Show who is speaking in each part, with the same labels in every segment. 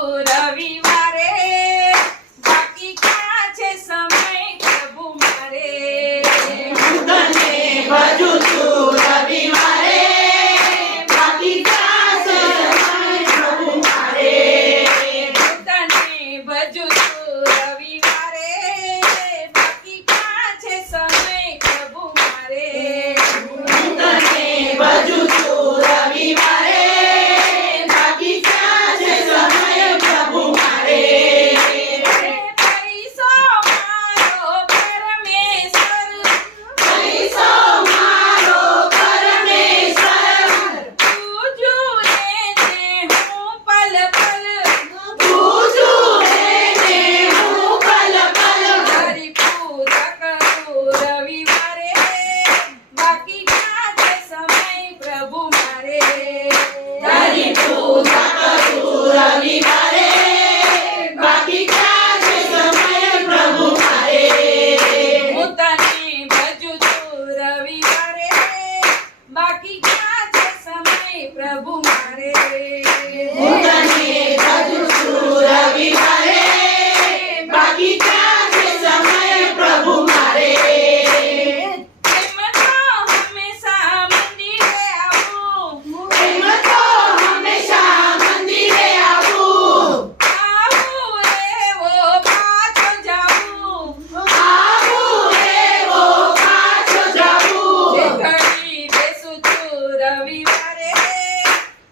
Speaker 1: Pura Viva.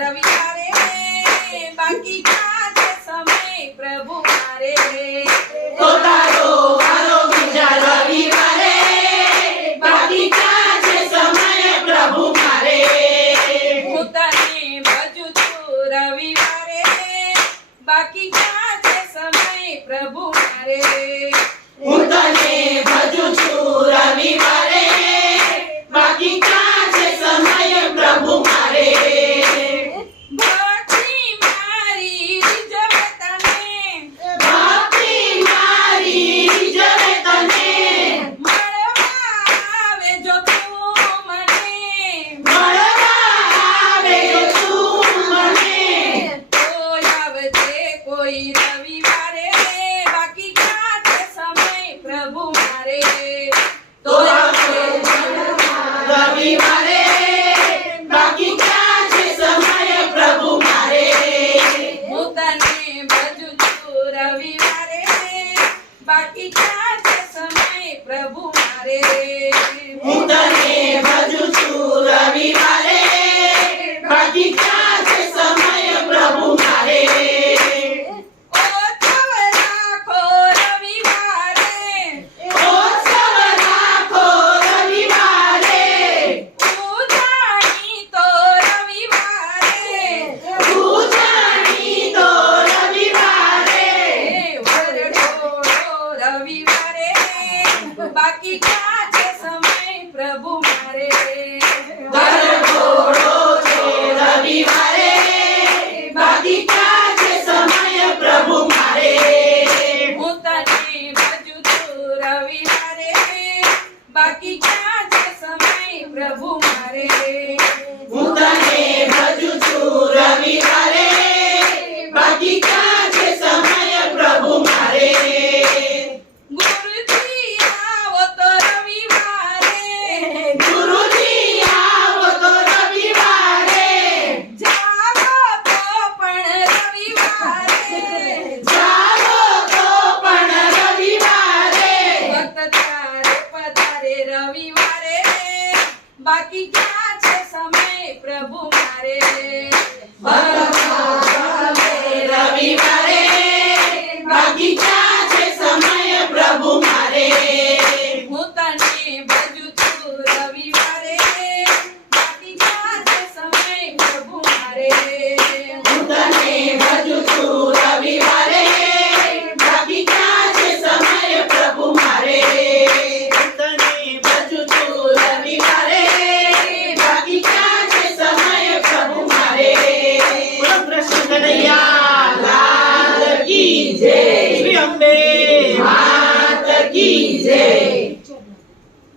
Speaker 1: maravilla. aquí. We got.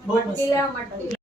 Speaker 2: Kilometre